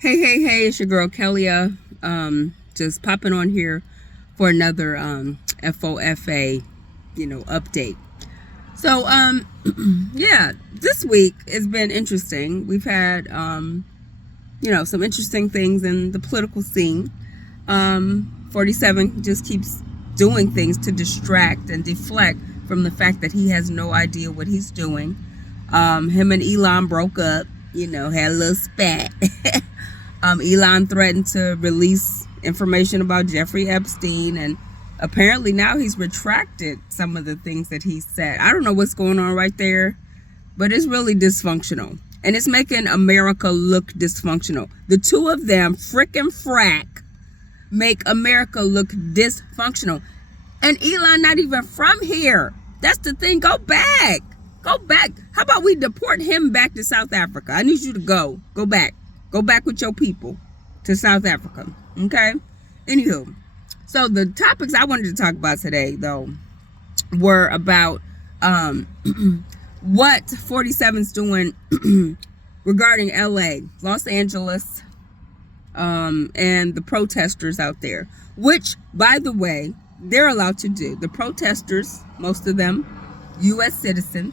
Hey, it's your girl Kellia. Just popping on here for another FOFA, update. So, yeah, this week has been interesting. We've had, some interesting things in the political scene. 47 just keeps doing things to distract and deflect from the fact that he has no idea what he's doing. Him and Elon broke up, had a little spat. Elon threatened to release information about Jeffrey Epstein, and apparently now he's retracted some of the things that he said. I don't know what's going on right there, but it's really dysfunctional. And it's making America look dysfunctional. The two of them, frick and frack, make America look dysfunctional. And Elon not even from here. That's the thing. Go back. Go back. How about we deport him back to South Africa? I need you to go. Go back. Go back with your people to South Africa. Okay? Anywho. So the topics I wanted to talk about today, though, were about what 47's doing regarding LA, Los Angeles, and the protesters out there, which, by the way, they're allowed to do. The protesters, most of them, U.S. citizens,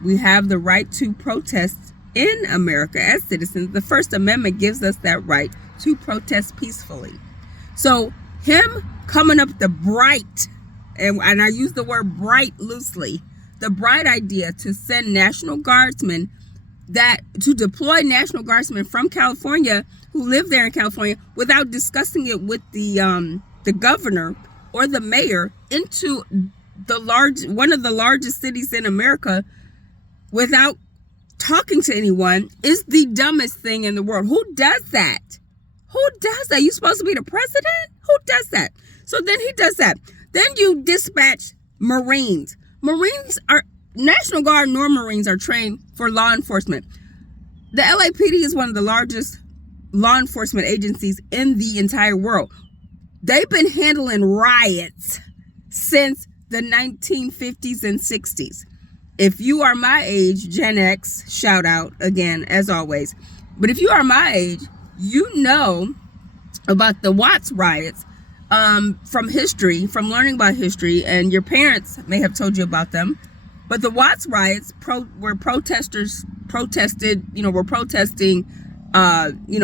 we have the right to protest in America as citizens. The First Amendment gives us that right to protest peacefully. So him coming up with the bright, and I use the word bright loosely, the bright idea to send National Guardsmen, to deploy National Guardsmen from California who live there in California without discussing it with the governor or the mayor into one of the largest cities in America without talking to anyone is the dumbest thing in the world. Who does that? Who does that? You supposed to be the president? Who does that? So then he does that. Then you dispatch Marines. National Guard nor Marines are trained for law enforcement. The LAPD is one of the largest law enforcement agencies in the entire world. They've been handling riots since the 1950s and 60s. If you are my age, Gen X, shout out again, as always. But if you are my age, you know about the Watts riots from history, from learning about history, and your parents may have told you about them. But the Watts riots were protesting,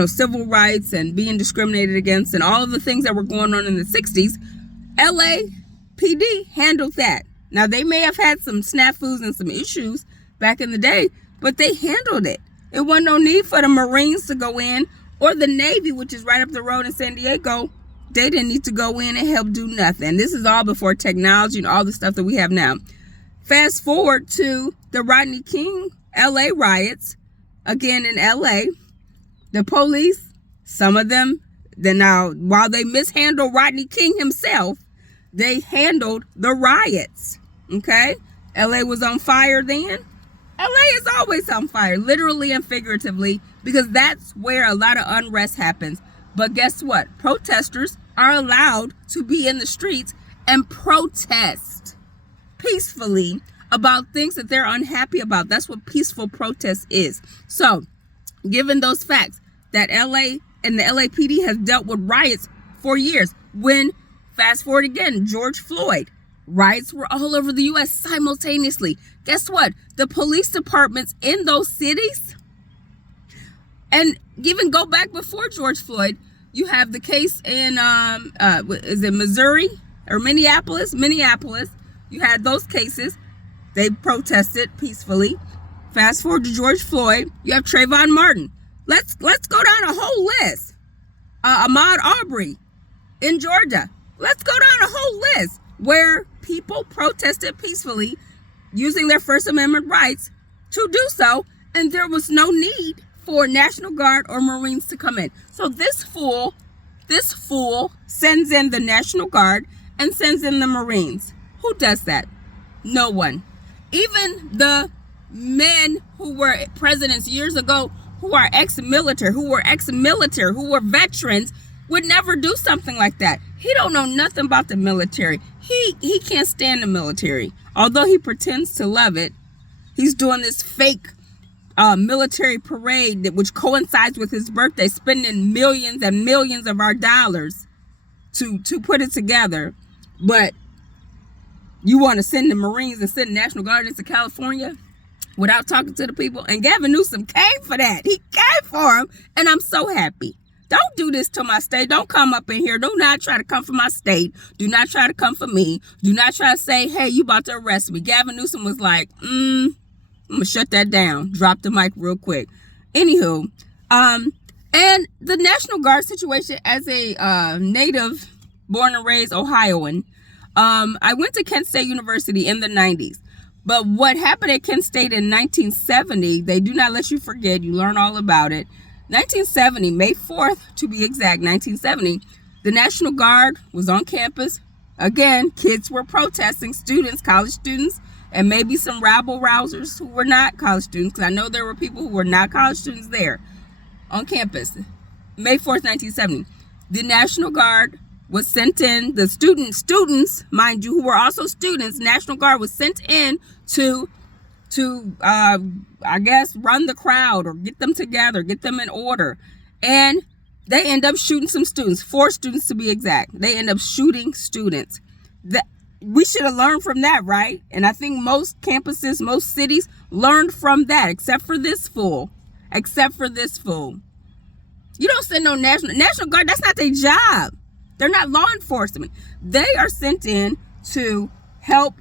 civil rights and being discriminated against and all of the things that were going on in the 60s. LAPD handled that. Now, they may have had some snafus and some issues back in the day, but they handled it. It wasn't no need for the Marines to go in, or the Navy, which is right up the road in San Diego. They didn't need to go in and help do nothing. This is all before technology and all the stuff that we have now. Fast forward to the Rodney King LA riots, again in LA. The police, some of them, while they mishandled Rodney King himself, they handled the riots. Okay? LA was on fire then. LA is always on fire, literally and figuratively, because that's where a lot of unrest happens. But guess what? Protesters are allowed to be in the streets and protest peacefully about things that they're unhappy about. That's what peaceful protest is. So, given those facts, that LA and the LAPD has dealt with riots for years. When, fast forward again, George Floyd, riots were all over the U.S. simultaneously. Guess what? The police departments in those cities, and even go back before George Floyd, you have the case in, is it Missouri or Minneapolis? Minneapolis. You had those cases. They protested peacefully. Fast forward to George Floyd. You have Trayvon Martin. Let's go down a whole list. Ahmaud Arbery in Georgia. Let's go down a whole list where people protested peacefully using their First Amendment rights to do so, and there was no need for National Guard or Marines to come in. So this fool sends in the National Guard and sends in the Marines. Who does that? No one. Even the men who were presidents years ago, who are ex-military, who were veterans, would never do something like that. He don't know nothing about the military. He can't stand the military. Although he pretends to love it, he's doing this fake military parade which coincides with his birthday, spending millions and millions of our dollars to put it together. But you want to send the Marines and send the National Guard into California without talking to the people? And Gavin Newsom came for that. He came for him, and I'm so happy. Don't do this to my state. Don't come up in here. Do not try to come for my state. Do not try to come for me. Do not try to say, hey, you about to arrest me. Gavin Newsom was like, I'm going to shut that down. Drop the mic real quick. Anywho, and the National Guard situation, as a native, born and raised Ohioan, I went to Kent State University in the 90s. But what happened at Kent State in 1970, they do not let you forget. You learn all about it. 1970, May 4th, to be exact, 1970, the National Guard was on campus. Again, kids were protesting, students, college students, and maybe some rabble-rousers who were not college students, because I know there were people who were not college students there on campus. May 4th, 1970. The National Guard was sent in, the students, mind you, who were also students, National Guard was sent in to I guess, run the crowd or get them together, get them in order. And they end up shooting some students, 4 students to be exact. They end up shooting students. We should have learned from that, right? And I think most campuses, most cities learned from that, except for this fool. You don't send no National Guard. That's not their job. They're not law enforcement. They are sent in to help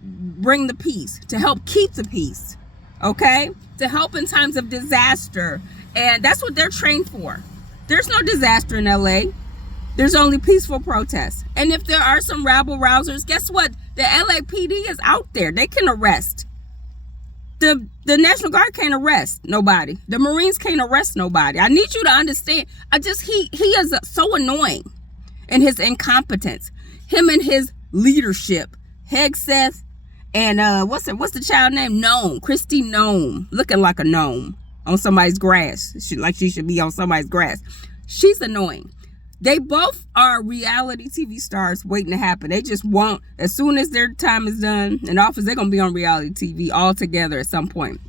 bring the peace, to help keep the peace, okay? To help in times of disaster. And that's what they're trained for. There's no disaster in LA. There's only peaceful protests. And if there are some rabble-rousers, guess what? The LAPD is out there. They can arrest. The National Guard can't arrest nobody. The Marines can't arrest nobody. I need you to understand. He is so annoying in his incompetence. Him and his leadership. Hegseth and what's the child name? Gnome. Christy Gnome. Looking like a gnome on somebody's grass. She should be on somebody's grass. She's annoying. They both are reality TV stars waiting to happen. They just want, as soon as their time is done in office, they're going to be on reality TV all together at some point.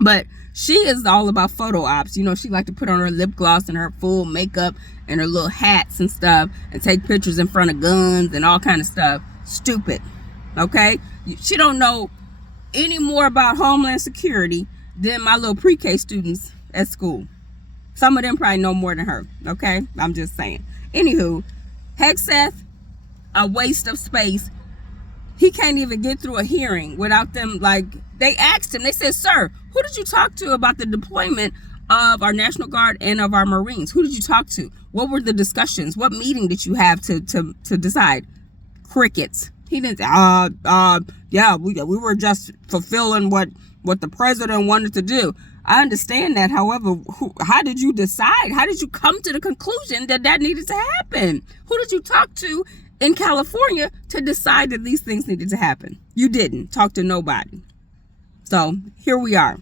But she is all about photo ops. You know, she like to put on her lip gloss and her full makeup and her little hats and stuff and take pictures in front of guns and all kind of stuff. Stupid. Okay? She don't know any more about Homeland Security than my little pre-K students at school. Some of them probably know more than her. Okay? I'm just saying. Anywho, Hegseth, a waste of space. He can't even get through a hearing without them, like, they asked him, they said, sir, who did you talk to about the deployment of our National Guard and of our Marines? Who did you talk to? What were the discussions? What meeting did you have to decide? Crickets. He didn't, yeah, we were just fulfilling what the president wanted to do. I understand that. However, how did you decide? How did you come to the conclusion that needed to happen? Who did you talk to in California to decide that these things needed to happen? You didn't talk to nobody. So here we are.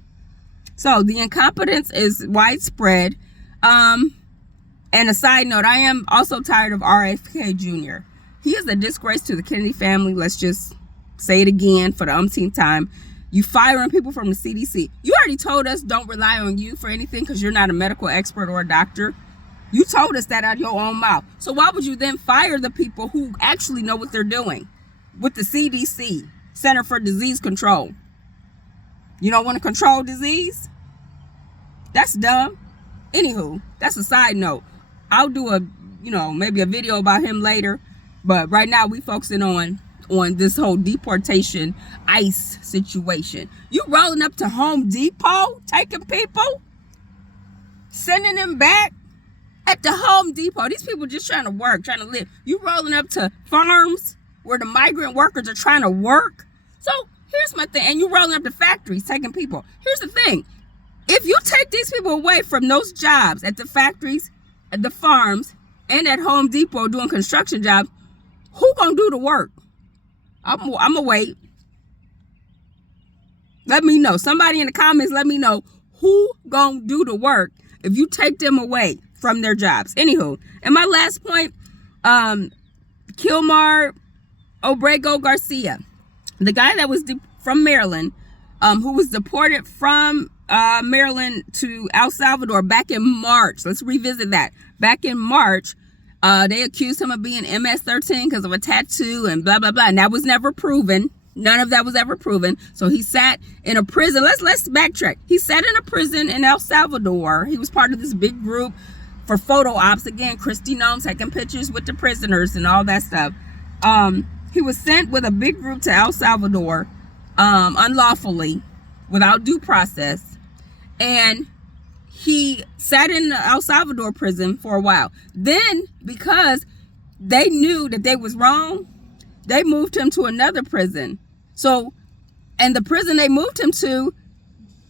So the incompetence is widespread. And a side note, I am also tired of RFK Jr. He is a disgrace to the Kennedy family. Let's just say it again for the umpteenth time. You firing people from the CDC. You already told us don't rely on you for anything because you're not a medical expert or a doctor. You told us that out of your own mouth. So why would you then fire the people who actually know what they're doing with the CDC, Center for Disease Control? You don't want to control disease? That's dumb. Anywho, that's a side note. I'll do maybe a video about him later. But right now we focusing on this whole deportation ICE situation. You rolling up to Home Depot, taking people, sending them back at the Home Depot. These people just trying to work, trying to live. You rolling up to farms where the migrant workers are trying to work. So here's my thing. And you rolling up to factories, taking people. Here's the thing. If you take these people away from those jobs at the factories, at the farms, and at Home Depot doing construction jobs, who gonna do the work? I'm gonna wait. Let me know. Somebody in the comments, let me know who gonna do the work if you take them away from their jobs. Anywho, and my last point, Kilmar Obrego Garcia, the guy that was from Maryland, who was deported from Maryland to El Salvador back in March. Let's revisit that. Back in March, they accused him of being MS-13 because of a tattoo and blah, blah, blah. And that was never proven. None of that was ever proven. So he sat in a prison. Let's backtrack. He sat in a prison in El Salvador. He was part of this big group for photo ops. Again, Kristi Noem taking pictures with the prisoners and all that stuff. He was sent with a big group to El Salvador unlawfully, without due process. And he sat in the El Salvador prison for a while. Then, because they knew that they was wrong, they moved him to another prison. So, and the prison they moved him to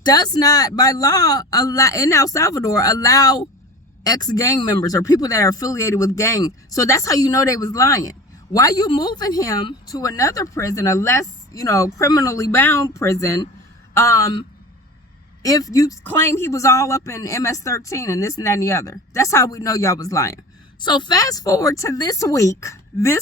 does not, by law, allow, in El Salvador, allow ex-gang members or people that are affiliated with gangs. So that's how you know they was lying. Why you moving him to another prison, a less, criminally bound prison, if you claim he was all up in MS-13 and this and that and the other? That's how we know y'all was lying. So fast forward to this week, then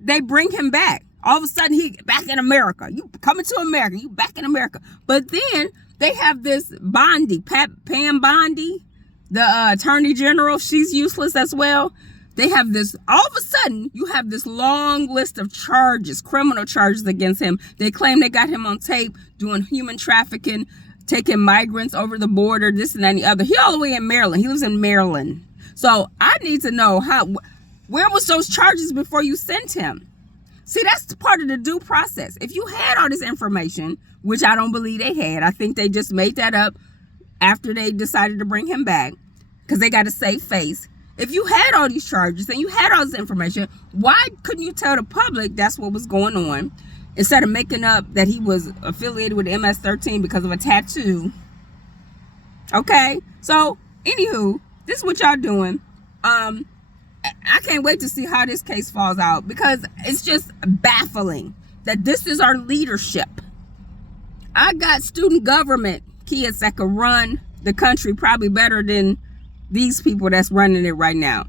they bring him back. All of a sudden, he back in America. You coming to America. You back in America. But then they have this Bondi, Pam Bondi, the attorney general. She's useless as well. They have this, all of a sudden, you have this long list of charges, criminal charges against him. They claim they got him on tape doing human trafficking, taking migrants over the border, this and that and the other. He all the way in Maryland. He lives in Maryland. So I need to know where was those charges before you sent him? See, that's part of the due process. If you had all this information, which I don't believe they had, I think they just made that up after they decided to bring him back because they got a safe face. If you had all these charges and you had all this information, why couldn't you tell the public that's what was going on instead of making up that he was affiliated with MS-13 because of a tattoo? Okay, so anywho, this is what y'all doing. I can't wait to see how this case falls out because it's just baffling that this is our leadership. I got student government kids that could run the country probably better than these people that's running it right now.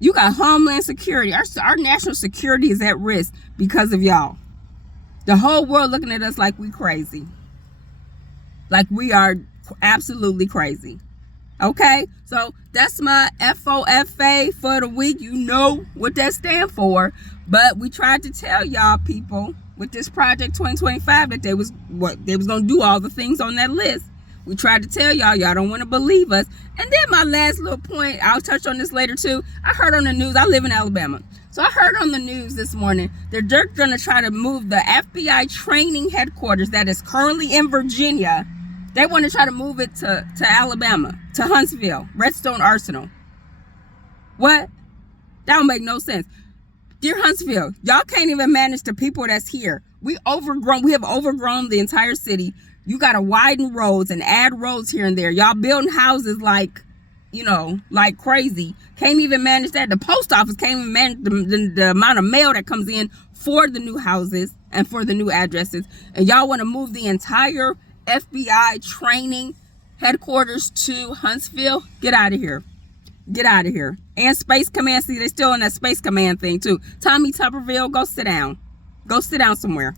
You got Homeland Security. Our national security is at risk because of y'all. The whole world looking at us like we crazy. Like we are absolutely crazy. Okay, so that's my FOFA for the week. You know what that stands for. But we tried to tell y'all people with this Project 2025 that they was going to do all the things on that list. We tried to tell y'all don't want to believe us. And then my last little point, I'll touch on this later too. I heard on the news, I live in Alabama. So I heard on the news this morning that they're going to try to move the FBI training headquarters that is currently in Virginia. They want to try to move it to Alabama, to Huntsville, Redstone Arsenal. What? That don't make no sense. Dear Huntsville, y'all can't even manage the people that's here. We have overgrown the entire city. You got to widen roads and add roads here and there. Y'all building houses like crazy. Can't even manage that. The post office can't even manage the amount of mail that comes in for the new houses and for the new addresses. And y'all want to move the entire FBI training headquarters to Huntsville? Get out of here. Get out of here. And Space Command. See, they're still on that Space Command thing too. Tommy Tuberville, go sit down. Go sit down somewhere.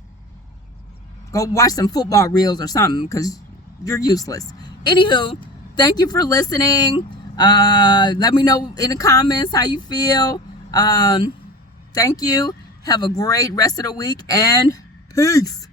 Go watch some football reels or something because you're useless. Anywho, thank you for listening. Let me know in the comments how you feel. Thank you. Have a great rest of the week and peace.